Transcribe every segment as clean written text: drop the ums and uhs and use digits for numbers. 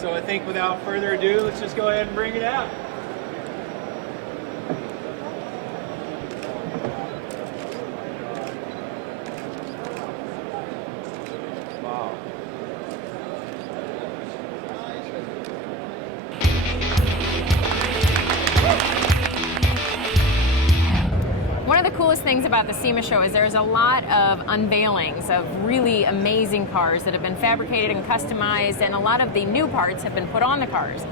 So I think without further ado, let's just go ahead and bring it out. Wow. One of the coolest things about the SEMA show is there's a lot of unveilings of really amazing cars that have been fabricated and customized, and a lot of the new parts have been put on the cars.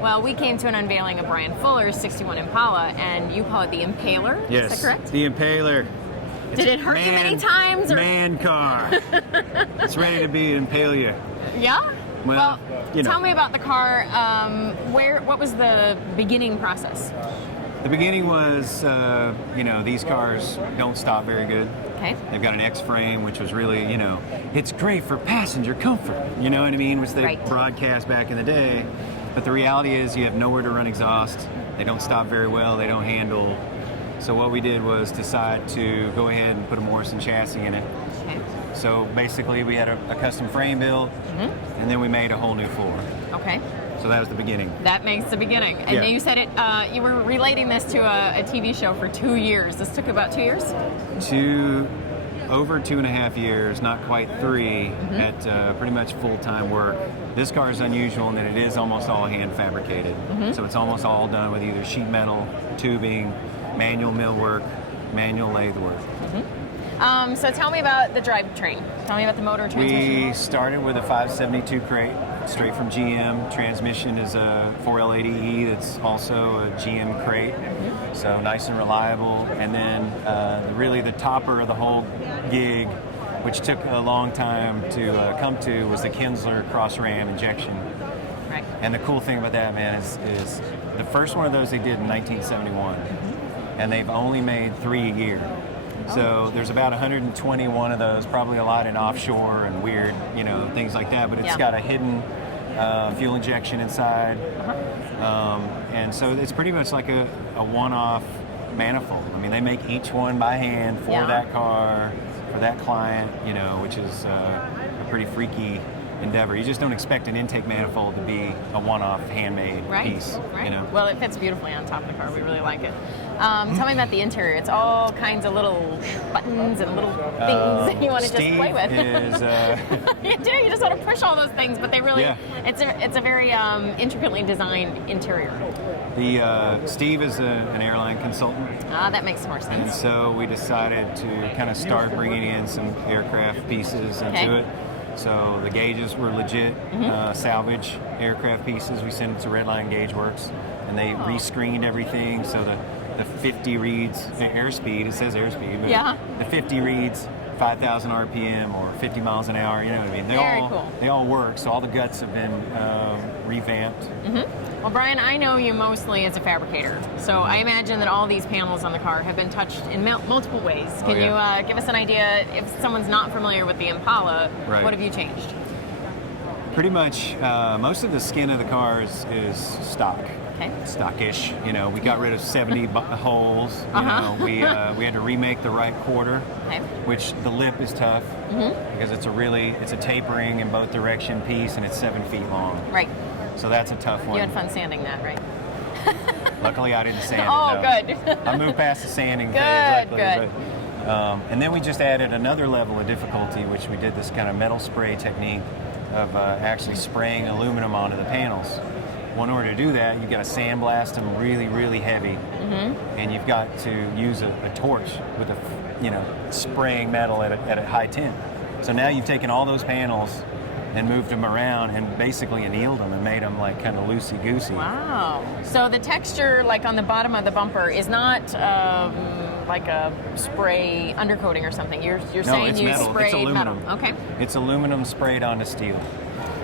Well, we came to an unveiling of Bryan Fuller's 61 Impala, and you call it the Impaler, yes, is that correct? The Impaler. Did it hurt you many times? Or? Man car. It's ready to be impale you. Yeah? Well, you know. Tell me about the car. What was the beginning process? The beginning was, these cars don't stop very good. Okay. They've got an X-frame, which was really, it's great for passenger comfort, you know what I mean, which they broadcast back in the day. But the reality is you have nowhere to run exhaust. They don't stop very well. They don't handle. So what we did was decide to go ahead and put a Morrison chassis in it. Okay. So basically we had a custom frame built, and then we made a whole new floor. Okay. So that was the beginning. That makes the beginning. And you said you were relating this to a TV show for 2 years. This took about 2 years? Over 2.5 years, not quite 3, at pretty much full-time work. This car is unusual in that it is almost all hand fabricated. So it's almost all done with either sheet metal, tubing, manual millwork, manual lathe work. So tell me about the drivetrain. Tell me about the motor transmission. We started with a 572 crate, straight from GM. Transmission is a 4L80E that's also a GM crate, so nice and reliable. And then really the topper of the whole gig, which took a long time to come to, was the Kinsler cross ram injection. Right. And the cool thing about that, man, is the first one of those they did in 1971, and they've only made 3 a year. So there's about 121 of those, probably a lot in offshore and weird, things like that. But it's got a hidden fuel injection inside, and so it's pretty much like a one-off manifold. I mean, they make each one by hand for that car, for that client, which is a pretty freaky endeavor. You just don't expect an intake manifold to be a one-off handmade piece. Right. Well, it fits beautifully on top of the car. We really like it. Tell me about the interior. It's all kinds of little buttons and little things that you want to just play with. You do. You just want to push all those things, but they really. It's a very intricately designed interior. Steve is an airline consultant. That makes more sense. And so we decided to kind of start bringing in some aircraft pieces into it. So the gauges were legit salvage aircraft pieces. We sent it to Redline Gauge Works, and they rescreened everything. So the 50 reads airspeed. It says airspeed, but the 50 reads 5,000 RPM or 50 miles an hour. You know what I mean? They all work. So all the guts have been revamped. Well, Bryan, I know you mostly as a fabricator, so I imagine that all these panels on the car have been touched in multiple ways. Can you give us an idea, if someone's not familiar with the Impala, what have you changed? Pretty much, most of the skin of the car is stock. Okay. Stockish. We got rid of 70 holes. We had to remake the right quarter, which the lip is tough because it's a tapering in both direction piece, and it's 7 feet long. Right. So that's a tough one. You had fun sanding that, right? Luckily, I didn't sand it. Oh, good. I moved past the sanding phase. Good. And then we just added another level of difficulty, which we did this kind of metal spray technique of actually spraying aluminum onto the panels. Well, in order to do that, you've got to sandblast them really, really heavy, and you've got to use a torch with spraying metal at a high temp. So now you've taken all those panels and moved them around and basically annealed them and made them like kind of loosey-goosey. Wow. So the texture, like on the bottom of the bumper, is not like a spray undercoating or something. You're saying you sprayed it's aluminum. metal. Okay. It's aluminum sprayed onto steel.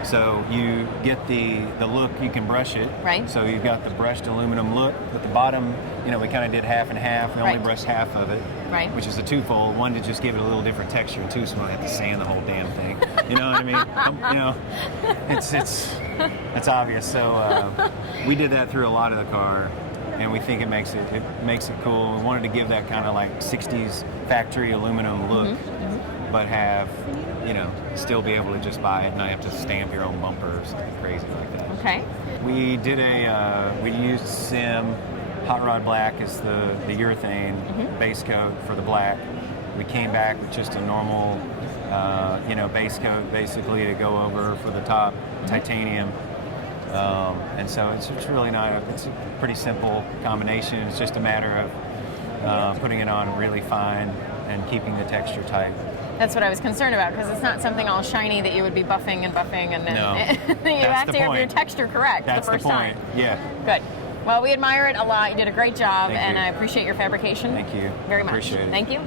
So you get the look, you can brush it. Right. So you've got the brushed aluminum look. At the bottom, we kind of did half and half. We only brushed half of it. Right. Which is a twofold. One, to just give it a little different texture, and two, so I don't have to sand the whole damn thing. You know what I mean? It's obvious. So we did that through a lot of the car, and we think it makes it cool. We wanted to give that kind of like 60s factory aluminum look, but have still be able to just buy it and not have to stamp your own bumper or something crazy like that. Okay. We did we used SEM Hot Rod Black as the urethane base coat for the black. We came back with just a normal, base coat basically to go over for the top, titanium. And so it's really not, it's a pretty simple combination. It's just a matter of putting it on really fine and keeping the texture tight. That's what I was concerned about, because it's not something all shiny that you would be buffing and then No, you have to have your texture correct That's the first the point. time. Yeah. Good. Well, we admire it a lot. You did a great job, Thank and you. I appreciate your fabrication. Thank you. Very much. Appreciate it. Thank you.